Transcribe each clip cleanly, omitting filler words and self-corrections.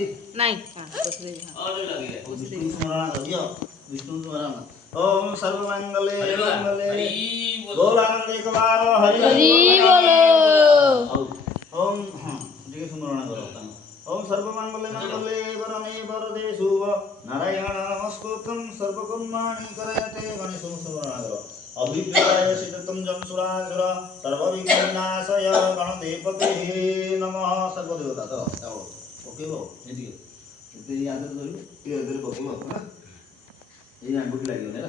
नहीं दूसरे विष्णु स्मरण करियो विष्णु स्मरण ओम सर्वमंगले मंगले गोलानंद एक बार हरि बोलो ओम ठीक है स्मरण करो ओम सर्वमंगले मंगले वरमे वरदे शुभ नारायण नमस्कृतं सर्वकर्माणि करयते गणेशं स्मरण करो अभिप्राय सिद्धं जं सुरासुर सर्वविघ्नविनाशय गणदेवते नमः सर्वदेवता चलो ओके वो ये याद कर लो ये इधर पकेबो ना ये अंगूठी लगी होने ना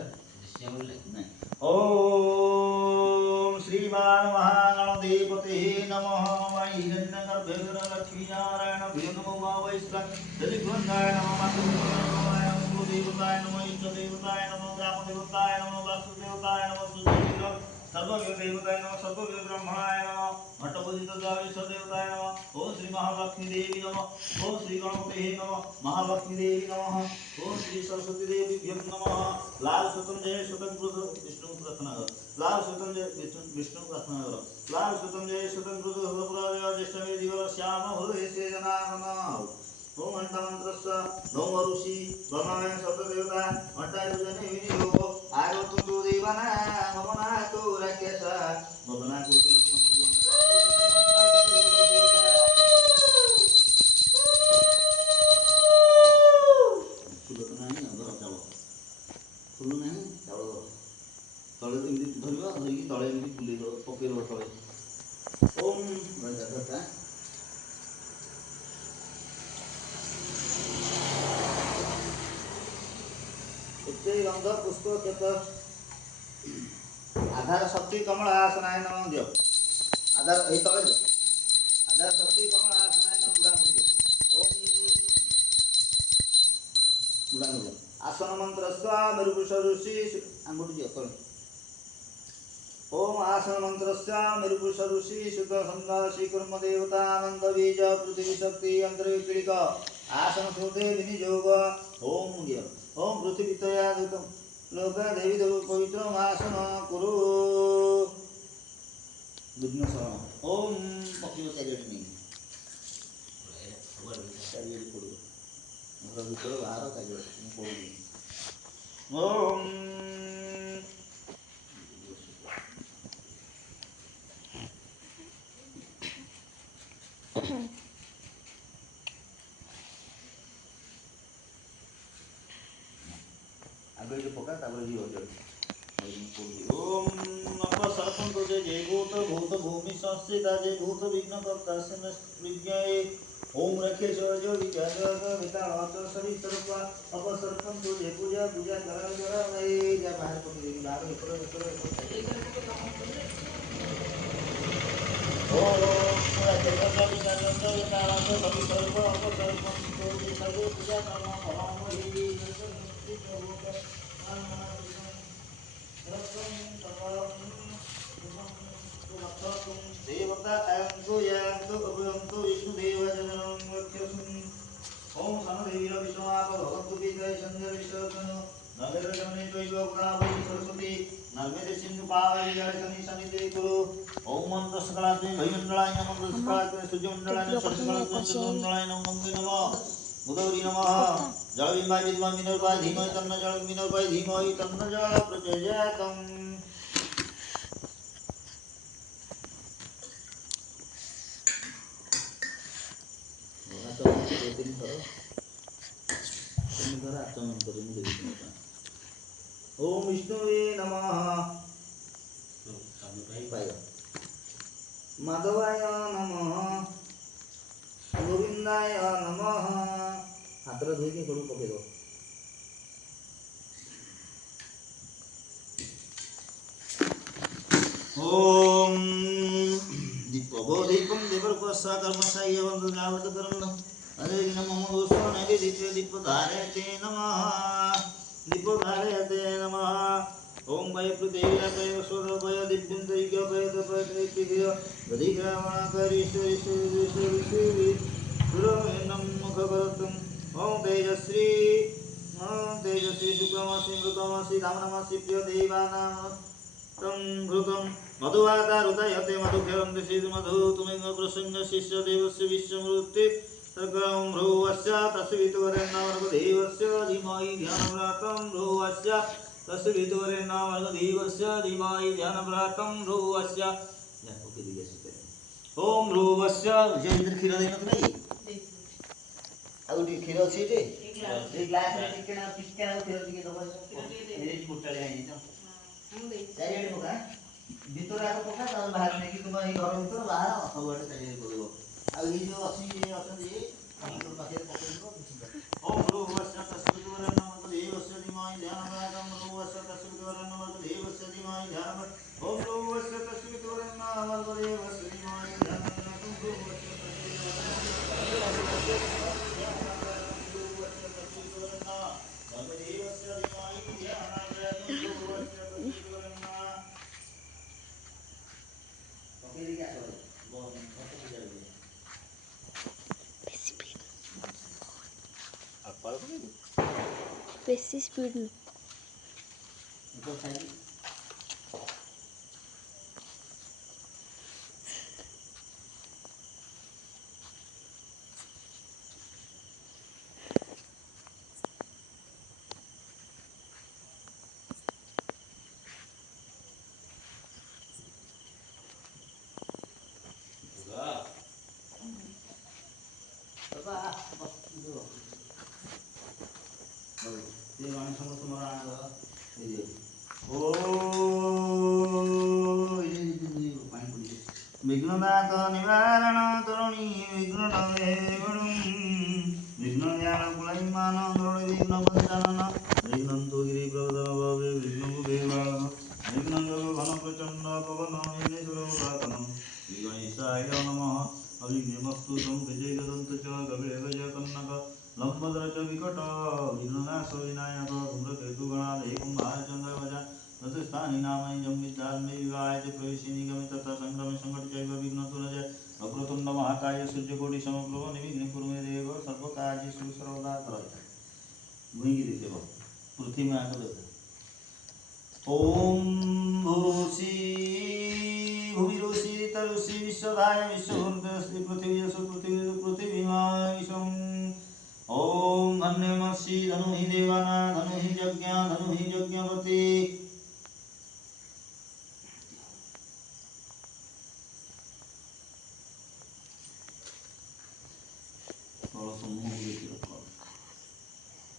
ओम श्रीमान महागणदेवते नमः हिरण्यगर्भे लक्ष्मीनारायण नमो वैष्णव जलिगंधाय नमः मातृदेवताय नमः देवताय नमः इष्टदेवताय नमः ग्रामदेवताय नमः वासुदेवताय नमः सुदेवताय सर्वदेवताय नमः सर्वब्रह्मणाय नमः भट्टपतिदेवताय नमः ओम श्री महालक्ष्मी देवी नमः ओम श्री गणपते नमः महालक्ष्मी देवी नमः ओम श्री सरस्वती देवी नमः लाल सुतम जय सुतम विष्णु प्रार्थना करो लाल सुतम जय विष्णु प्रार्थना करो लाल सुतम जय सुतम पुरा ज्येष्ठमे दिवस श्याम हृदय से जनार्दन ओम अंतमंत्रस्य नमो ऋषि ब्रह्माय सप्तदेवता अंटायुजने विनियोगो आगतु तु देवाना ममना तु राक्षस ममना तु फुल नहीं चावल तले एमती धरवा धरिकी तले एमती फुले पकेब तले ओम राजा गंध पुष्प केत आधार शक्ति कमल आसनाय नमः दियो आधार ए तले दियो आधार शक्ति कमल आसनाय नमः बुढ़ा दियो ओम बुढ़ा दियो आसन मंत्र स्वा मेरुपुष ऋषि अंगुठी दियो तले ओम आसन मंत्र स्वा मेरुपुष ऋषि शुद्ध संधा श्री कर्म देवता आनंद बीज पृथ्वी शक्ति अंतरिक्ष आसन श्रोते विनियोग ओम दियो ओम पृथ्वी तया दूतम लोका देवी देव पवित्र आसन कुरु विघ्न शरण ओम पकियो चारियाडे नहीं चारियाडे पड़ो घर भीतर बाहर चारियाडे पड़ो ओम आगे जो पका तापर ही हो जाए ओम नमः सर्पं तुझे जय भूत भूमि संस्थिता जय भूत विघ्न कर्ता से विज्ञाय ओम रखे जो विचार विताड़ सरितर्पा अपसर्पं तुझे पूजा कर नहीं जा बाहर को देगी बाहर ऊपर ओम रखे जो विचार विताड़ सरितर्पा अपसर्पं तुझे पूजा कर्म फलमहि देवता अयंतो यांतो अभयंतो विष्णुदेव जननं वक्षसुं ओम समदेवीर विष्णुआप भगवन्तु विद्यै संजय विश्वजन नगर जमने द्वैवग्नावै सरस्वती नर्मदे सिंधु पावै जलसनि सनिधे कुरु ओम मंत्र सकलाते भयमंडलाय नमः मंत्र सकलाते सूर्यमंडलाय नमः सकलाते सूर्यमंडलाय नमः मुदौरी नमः जल विमाय विद्वान विनोर्वाय धीमहि तन्न जल विनोर्वाय धीमहि तन्न जल प्रचोदयात् ओम विष्णुवे नमः माधवाय नमः गोविंदाय नमः हाथ धोई के कड़ू पके दो ओम दीपो दीपम देवरकोसा कर्मसाय वंदु नावत करम अरे नमः दोषो नगे दीप धारयते नमः दीप धारयते नमः ओम वै पृथिव्या वै स्वर वै दिव्यंतरिक्य वै तपैत्रिक्य दधिग्रामकरिष्यरिष्यरिष्यरिष्यरि गुरुमेनं मुखभरतम् ओम तेजश्री शुक्लमसि मृतमसि धामनमसि प्रिय देवानां तं घृतं मधुवाता हृदयते मधुक्षरं दिशि मधु तुमेव प्रसन्न शिष्य देवस्य विश्वमृत्ति सर्गं भ्रुवस्य तस्वितुवरेण्यवर्गदेवस्य धीमहि ध्यानव्रतं भ्रुवस्य तस्वितुवरेण्यवर्गदेवस्य धीमहि ध्यानव्रतं भ्रुवस्य ओके दिया से ओम भ्रुवस्य जे इधर खीर देना तो नहीं ଆଉ ଟିକେ କ୍ଷୀର ଅଛି ଯେ ଏ ଗ୍ଲାସରେ ଟିକେ ନା କ୍ଷୀର ଟିକେ ଦବ ଏ ଗୋଟାଳେ ଆଣି ତ ଚାରିଆଡ଼େ ପକା ଭିତରେ ଆଗ ପକା ତାପରେ ବାହାରେ ନେଇକି ତୁମ ଏଇ ଘର ଭିତରେ ବାହାର ସବୁଆଡ଼େ ଚାରିଆଡ଼େ ପକେଇବ ଆଉ ଏଇ ଯୋଉ ଅଛି ଅଛନ୍ତି ତାଙ୍କ ପାଖରେ ପକେଇବ ଓମ୍ ଭ୍ରୁବସ୍ୟ ତସ୍ମିତୁବରେଣ୍ୟଂ ଦେବସ୍ୟ ଧୀମହି ଧ୍ୟାନପ୍ରଦାତଂ ଭ୍ରୁବସ୍ୟ ତସ୍ମିତୁବରେଣ୍ୟଂ ଦେବସ୍ୟ ଧୀମହି ଧ୍ୟାନ ଓମ୍ ଭ୍ରୁବସ୍ୟ ତସ୍ମିତୁବରେଣ୍ୟଂ ଦେବସ୍ୟ ଧୀମହି ଧ୍ୟାନପ୍ରଦାତଂ ଭ୍ରୁବସ୍ୟ बेसी स्पीड में विघ्ननाथ निवारण तरुणी विघ्न विघ्न ज्ञान कुलैमान विघ्न पंचानन विघ्न तो गिरि प्रवर्धन भवे विघ्न देवान विघ्न जग घन प्रचंड पवन विघ्नेश्वर श्री गणेशाय नमः अभिघ्नमस्तु तं विजयदन्त च गविळ कन्नक लंबोदर च विकट विघ्ननाश विनायक धूम्रकेतु गणादेवं भारचन्द्रवजा नतस्थानि नामानि जं विद्यात्मे विवाहाय च प्रवेशिनि गमित तथा संग्रमे संघटितैव विघ्नतुरजय वक्रतुण्ड महाकाय सूर्यकोटि समप्रभ निर्विघ्नं कुरु मे देव सर्वकार्येषु सर्वदा करय भूंगी देव पृथ्वी में आकर ओम भूषि भूमिरुषि तरुषि विश्वधाय विश्वभूतश्री पृथिवीसु पृथिवीमायिषम् ओम धन्यमसि धनु हि देवाना धनु हि यज्ञ धनु हि यज्ञवती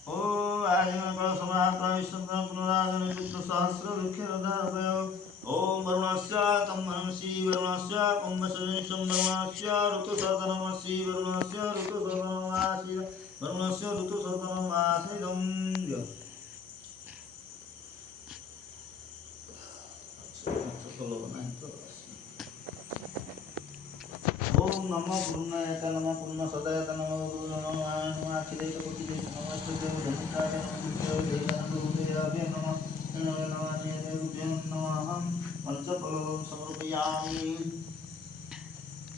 ओ आयन कल सम्राट विष्णु पुनरागन युक्त सहस्र दुःखिरधारभय ओम वरुणस्य तं मनमसि वरुणस्य कुम्भसदृशं वरुणस्य ऋतुसदनमसि वरुणस्य ऋतुसदनमासि वरुणस्य ऋतुसदनमासिदं ओम नमो पूर्णाय नमो पूर्ण सदाय नमो नमो नमो अखिलेश कोटि नमस्ते देव धनुषाय नमो देवानंद देवाभ्य नमो नमो नमः देवभ्य नमः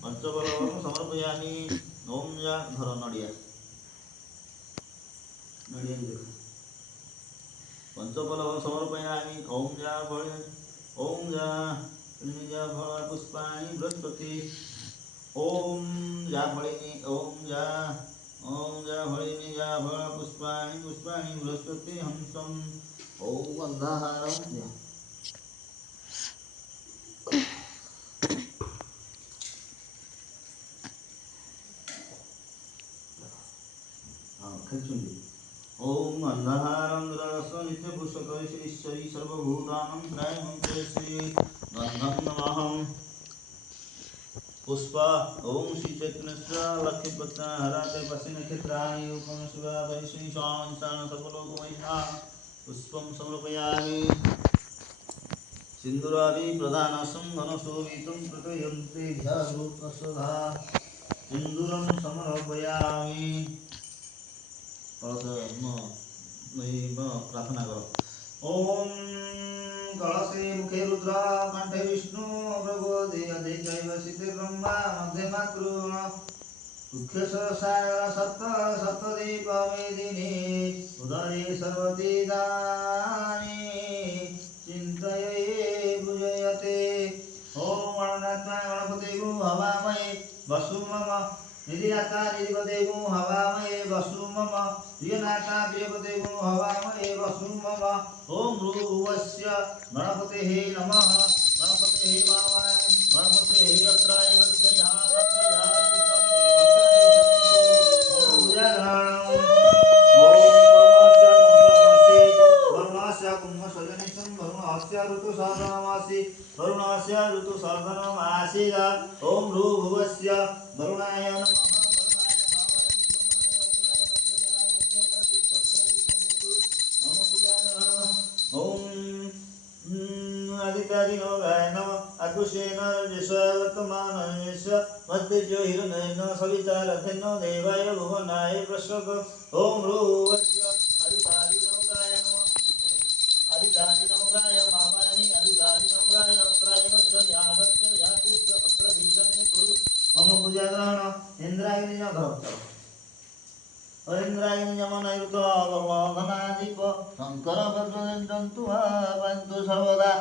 पंचफलम समर्पयामि ओम या घर नडिया नडिया देख पंचफलम समर्पयामि ओम या फल पुष्पाणि बृहस्पति ओम जा फलिनी ओम जा फलिनी जा फल पुष्पाणि बृहस्पति हंसम ओम गंधाहारम ओम अंधहारं दुरासो नित्यपुष्पकविश्री सर्वभूतानं त्रयं श्री गंधं नमः पुष्पा ओम श्री चैतन्य लक्ष्मीपत्न हराते पश्य नक्षत्राणि रूपं शिवा वैश्वी स्वामी ईशान सर्वलोकमयिषा पुष्पं समर्पयामि सिन्दूरादि प्रधानसं घनशोभितं प्रकयन्ते ध्यारूपसदा सिन्दूरं समर्पयामि प्रार्थना करो ओम कलशे मुखे रुद्र कंठे विष्णु प्रबोधे अधिदैव सिद्धे ब्रह्मा मध्ये मातृण मुख्य सरसाय सप्तदीपमेदिनी उदरे सर्वतीदानि चिन्तये पूजयते ओम गणनाथाय गणपते हवामहे वसु मम निधिनाथा निधिपते गो हवामहे वसु मम प्रियनाथा प्रियपते गो हवामहे वसु मम ओम भूर्भुवस्य गणपतेः नमः गणपतेः वावाय गणपतेः अत्राय गच्छया गच्छया वरुणास्य ऋतुसाधनमासीद ओम भूर्भुवस्य वरुणाय नमः आदित्यादिनोगाय नमः अकुशेन वर्तमानस्य मध्यजो हिरण्येन सविता रथेनो देवाय भुवनाय प्रसव ओम भूर्भुवस्य आदित्यादिनोगाय नमः आदित्यादिनोगाय मामानि आदित्यादिनोगाय अत्राय वज्र यावच्च यातिश्च अत्र भीषणे कुरु मम पूजा ग्रहण इंद्राग्नि भक्त इंद्राग्नि यमनयुक्त गणाधिप शंकर भद्रदन्तु पंतु सर्वदा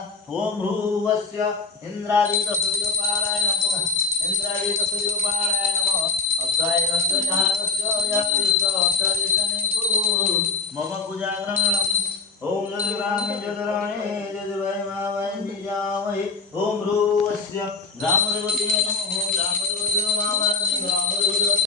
ओम भ्रुवस्य इंद्रादितसूर्योपालाय नमः इंद्रादितसूर्योपालाय नमः अत्राय गच्छ यागस्य यातिश्च अत्र भीषणे कुरु मम पूजा ग्रहणम् ओम जगरामे जगराणे जगवै मावै निजामहे ओम भ्रुवस्य ग्रामदेवते नमः